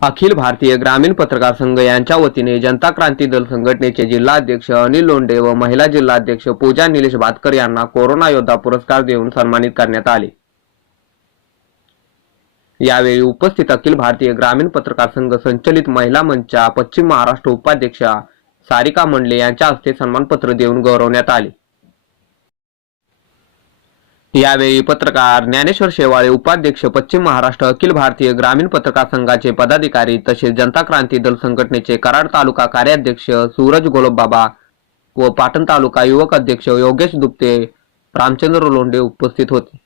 अखिल भारतीय ग्रामीण पत्रकार संघ यांच्या वतीने जनता क्रांती दल संघटनेचे जिल्हाध्यक्ष अनिल लोंढे व महिला जिल्हाध्यक्ष पूजा निलेश भातकर यांना कोरोना योद्धा पुरस्कार देऊन सन्मानित करण्यात आले. यावेळी उपस्थित अखिल भारतीय ग्रामीण पत्रकार संघ संचलित महिला मंचच्या पश्चिम महाराष्ट्र उपाध्यक्षा सारिका मंडले यांच्या हस्ते सन्मानपत्र देऊन गौरवण्यात आले. यावेळी पत्रकार ज्ञानेश्वर शेवाळे उपाध्यक्ष पश्चिम महाराष्ट्र अखिल भारतीय ग्रामीण पत्रकार संघाचे पदाधिकारी तसेच जनता क्रांती दल संघटनेचे कराड तालुका कार्याध्यक्ष सूरज गोलबबाबा व पाटण तालुका युवक अध्यक्ष योगेश दुप्ते रामचंद्र लोंढे उपस्थित होते.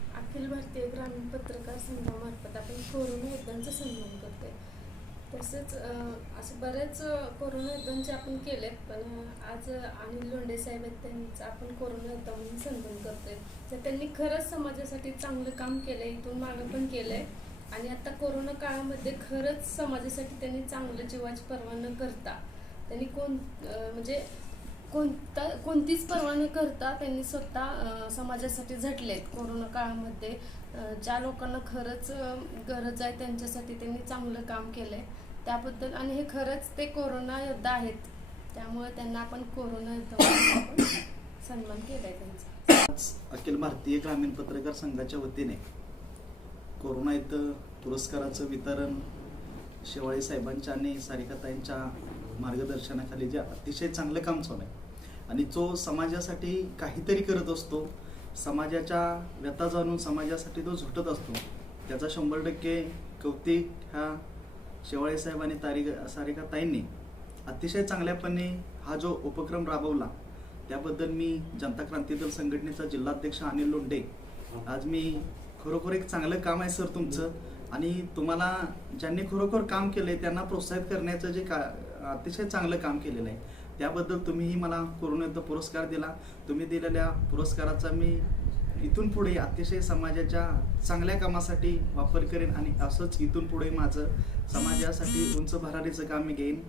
अखिल भारतीय ग्रामीण पत्रकार संघामार्फत आपण कोरोना योद्ध्यांचा सन्मान करतोय. तसेच असं असे बरेच कोरोना युद्धांचे आपण केलेत पण आज अनिल लोंढे साहेब आहेत त्यांचं आपण कोरोना योद्धा म्हणून सन्मान करतोय. तर त्यांनी खरंच समाजासाठी चांगलं काम केलंय इथून मागं पण केलंय. आणि आता कोरोना काळामध्ये खरंच समाजासाठी त्यांनी चांगलं जीवाची पर्वा न करता त्यांनी कोण म्हणजे कोणता कोणतीच पर्वा न करता त्यांनी स्वतः समाजासाठी झटलेत. कोरोना काळामध्ये ज्या लोकांना खरंच गरज आहे त्यांच्यासाठी त्यांनी चांगलं काम केलंय. त्याबद्दल आणि हे खरंच ते कोरोना योद्धा आहेत. त्यामुळे त्यांना आपण कोरोना योद्धा सन्मान केलाय त्यांचा. अखिल भारतीय ग्रामीण पत्रकार संघाच्या वतीने कोरोना इथं पुरस्काराचं वितरण शेवाळे साहेबांच्या आणि सारिकाताईंच्या मार्गदर्शनाखाली जे अतिशय चांगलं काम चालू आहे. आणि जो समाजासाठी काहीतरी करत असतो समाजाच्या व्यथा जाणून समाजासाठी तो झुटत असतो त्याचा शंभर टक्के कौतिक ह्या शेवाळे साहेब आणि तारिका ताईंनी अतिशय चांगल्यापणे हा जो उपक्रम राबवला त्याबद्दल मी जनता क्रांती दल संघटनेचा जिल्हाध्यक्ष अनिल लोंढे आज मी खरोखर एक चांगलं काम आहे सर तुमचं. आणि तुम्हाला ज्यांनी खरोखर काम केलंय त्यांना प्रोत्साहित करण्याचं जे का अतिशय चांगलं काम केलेलं आहे. त्याबद्दल तुम्हीही मला कोरोनायुद्ध पुरस्कार दिला. तुम्ही दिलेल्या पुरस्काराचा मी इथून पुढे अतिशय समाजाच्या चांगल्या कामासाठी वापर करेन आणि असंच इथून पुढे माझं समाजासाठी उंच भरारीचं काम मी घेईन.